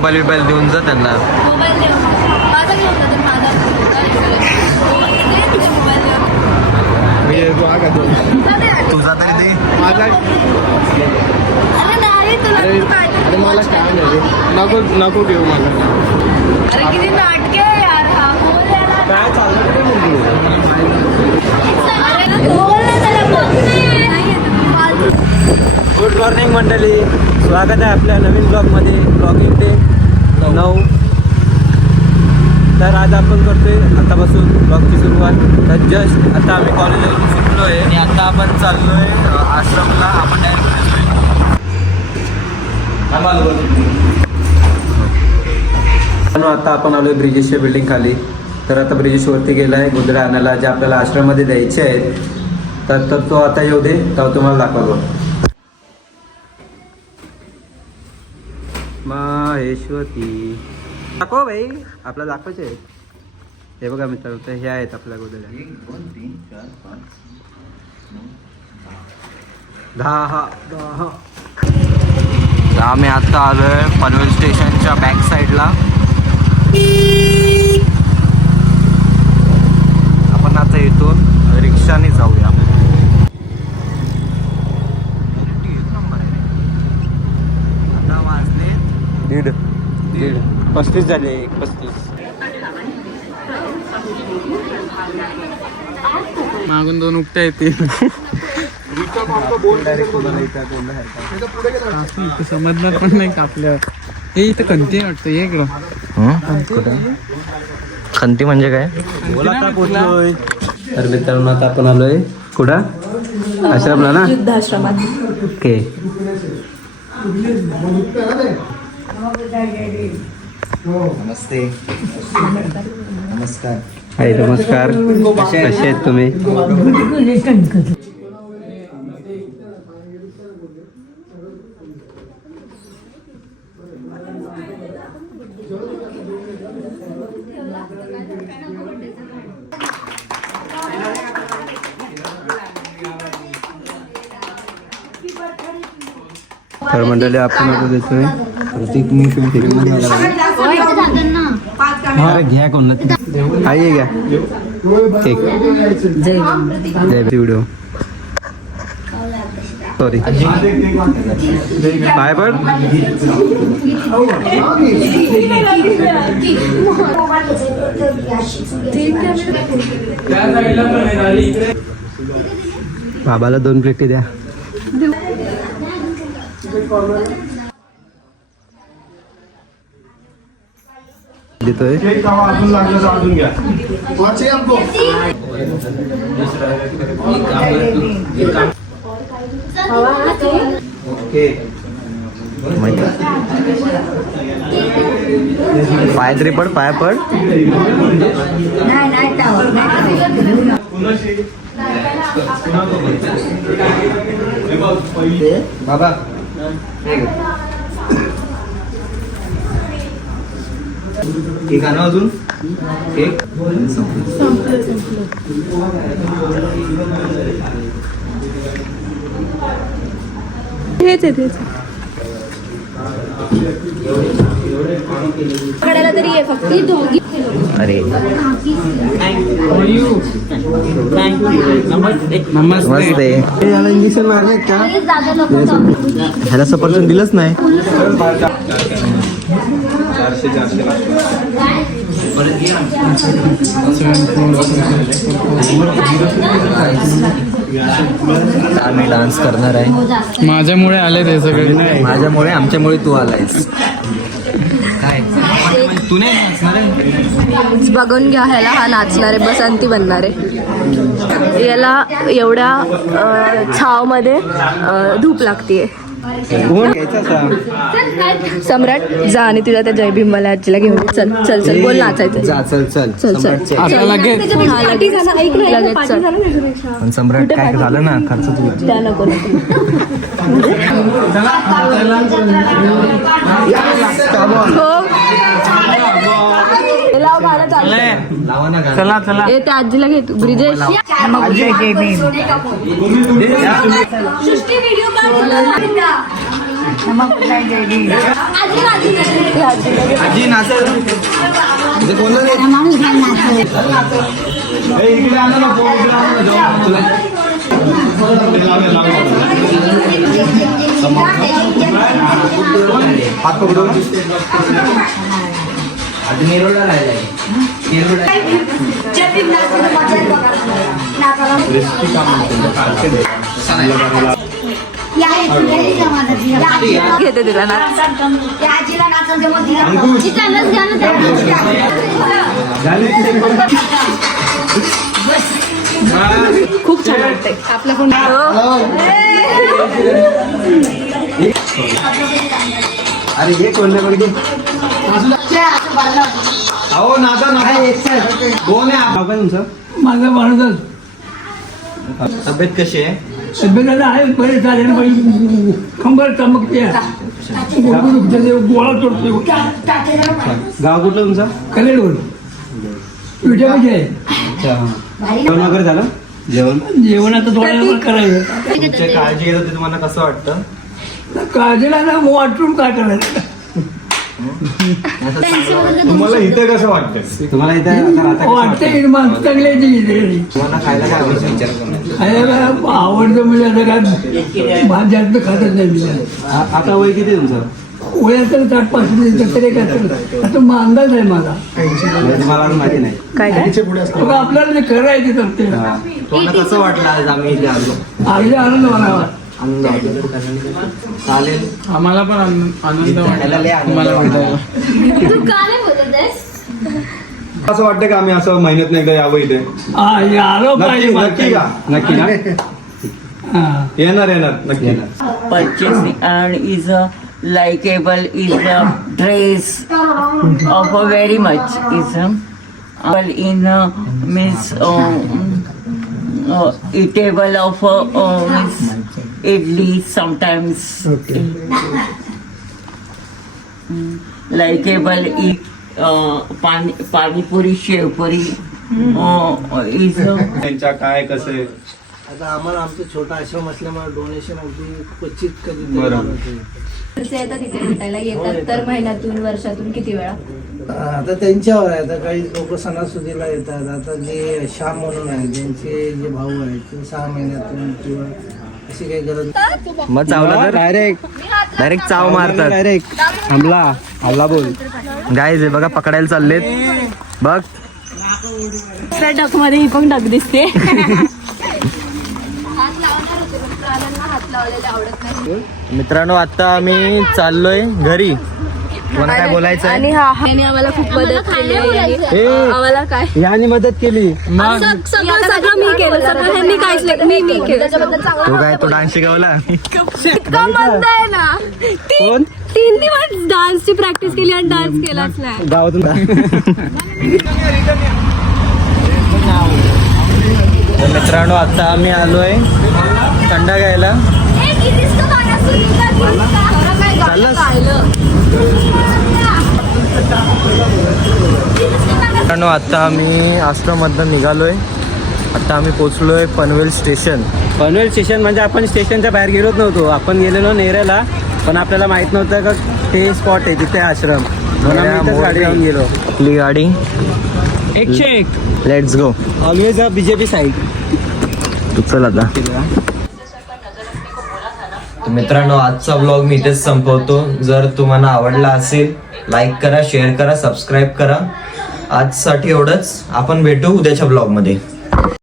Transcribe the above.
Mobile बिबाईल देऊन जा त्यांना. तुझा तरी दे. अरे मला काय नाही नको नको घेऊ मला. अरे किती नाटके यार. काय चाललं गुड मॉर्निंग मंडळी, स्वागत आहे आपल्या नवीन ब्लॉगमध्ये. Blogging day 9. तर आज आपण करतोय आतापासून ब्लॉगची सुरुवात. तर जस्ट आता आम्ही कॉलेजवरून सुटलो आहे आणि आता आपण चाललो आहे आश्रमला. आपण आता आपण आलोय ब्रिजेशच्या बिल्डिंग खाली. तर आता ब्रिजेश वरती गेला आहे गोदड्या आणायला, जे आपल्याला आश्रममध्ये द्यायचे आहेत. तर तो आता येऊ दे, तेव्हा तुम्हाला दाखवतो. माहेश्वती दाखव भाई, आपल्याला दाखवायचे आहेत. हे बघा मित्रांनो, हे आहेत आपल्या गोदड्या. 1 2 3 4 5 9 10. आम्ही आता आलोय पनवेल स्टेशनच्या बॅक साईडला. आपण आता इथून रिक्षाने जाऊया. आता वाजले 35 झाले. 35 मागून 2 उपट्या येतील. समजणार पण नाही कापल्यावर. हे इथं कंटी वाटतं. हे खंती म्हणजे काय? तर मित्रांनो, आता आपण आलोय कुठं? आश्रमला ना, वृद्धाश्रमात. ओके. नमस्ते. नमस्कार. हाय, नमस्कार. कसे आहेत तुम्ही? तर मंडळी, आपण आता देतोय घ्या कोण आई घ्या केक. जय व्हिडिओ. Sorry bye bird. बाबाला 2 प्लेटी द्या. देतोय. पाय तरी पड, पाय पड. बाबा केक आणा अजून. केक हेच कडायला तरी आहे फक्त दोघी. अरे नमस्ते. याला इंजेक्शन मारले का? ह्याला सफरचंद दिलंच नाही. आम्ही डान्स करणार आहे. माझ्यामुळे आले ते सगळे. माझ्यामुळे, आमच्यामुळे तू आलायस. काय तू नाही नाचणार आहे? बघून घ्या, ह्याला हा नाचणार आहे, बसंती बनणार आहे. याला एवढ्या छावमध्ये धूप लागतीये. सम्राट जा आणि तुझ्या त्या जय भीम मला आजीला घेऊन चल चल चल. बोल नाचायचं. जा चल चल चल चल. आता लगेच लगेच चल. पण सम्राट काय झालं ना, खर्च तुझा. त्या नको चला चला. त्या आजीला घे तू. ब्रिजेश आजी नाचल इकडे आलं ना हात पकडू आधी नेरोला राहिलाय घेते तिला ना खूप छान वाटते आपलं पण अरे हे कोणत्या बघ अहो नाता नाही कोण आहे नाव काय तुमचं माझा माणूस तब्येत कशी आहे सभ्यता आहे बरे चालेल खंबर चमकते गोळा तोडतो गाव कुठलं तुमचं कलेडवर विट्यामध्ये आहे जेवण वगैरे झालं जेवण जेवण आता थोड्या वेळात करायचं तुमची काळजी घेत होती तुम्हाला कसं वाटतं काळजीला ना वाटून काय करायचं तुम्हाला इथे कसं वाटतं? तुम्हाला इथे आता राहता कसं वाटते वाटतं? माणसं चांगली आहे ती. तुम्हाला खायला काय आवडतं विचार करून खायला आवडतं म्हणजे आता काय भात जास्त खातच नाही मी आता वय किती आहे तुमचं वयात तर 4-5 तरी काय तर आता मग अंदाज आहे माझा म्हणजे मला अजून माहिती नाही काय काय मग आपल्याला जे खरं आहे ते करते तुम्हाला कसं वाटलं आज आम्ही इथे आलो आधी आनंद मला आनंद वाटला चालेल आम्हाला पण आनंद खायला लय आनंद तुम्हाला वाटला. भेटायला. तू का नाही बोलत आहेस? असं वाटतं का आम्ही असं महिन्यात एकदा यावं इथे आलो पाहिजे नक्की का नक्की ना हा येणार नक्की येणार purchasing and is likable is a dress of a very much is well in means eatable of means idli sometimes likable eat pani puri shev puri is त्यांच्या काय कसं आहे आता आम्हाला आमचं छोटा आश्रम असल्यामुळे डोनेशन अगदी क्वचित कधी बरोबर. कसे येतात तिथे भेटायला येतात तर महिन्यातून वर्षातून किती वेळा आता त्यांच्यावर आहे आता काही लोक सणासुदीला येतात आता जे श्याम म्हणून आहे ज्यांचे जे भाऊ आहेत ते 6 महिन्यातून किंवा अशी काही गरज मग चावला तर डायरेक्ट चाव मारतात डायरेक्ट थांबला हल्ला बोल गाईज बघा पकडायला चाललेत बघ दुसऱ्या डक मध्ये ही पण डक दिसते मित्रांनो आता आम्ही चाललोय घरी तुम्हाला काय बोलायचं आहे आणि हा याने आम्हाला खूप मदत केली आहे. आम्हाला काय याने मदत केली सगळं मी केलं सगळं ह्यांनी काहीच नाही मी केलं तो काय तो डान्स शिकवला इतका मंद आहे ना कोण 3 दिवस डान्सची प्रॅक्टिस केली आणि डान्स केलाच नाही गावातून मित्रांनो आता आम्ही आलोय थंडा घ्यायला मित्रांनो आता आम्ही आश्रममधून निघालोय आता आम्ही पोचलोय पनवेल स्टेशन म्हणजे आपण स्टेशनच्या बाहेर गेलोच नव्हतो आपण गेलेलो नेरेला पण आपल्याला माहित नव्हतं का ते स्पॉट आहे तिथे आश्रम म्हणून आम्ही इथंच गाडी लावून गेलो आपली गाडी 101 let's go always BJP side चल आता मित्रांनो आजचा ब्लॉग मी इथेच संपवतो जर तुम्हाला आवडला असेल लाईक करा शेअर करा सबस्क्राईब करा आजसाठी एवढंच आपण भेटू उद्याच्या ब्लॉगमध्ये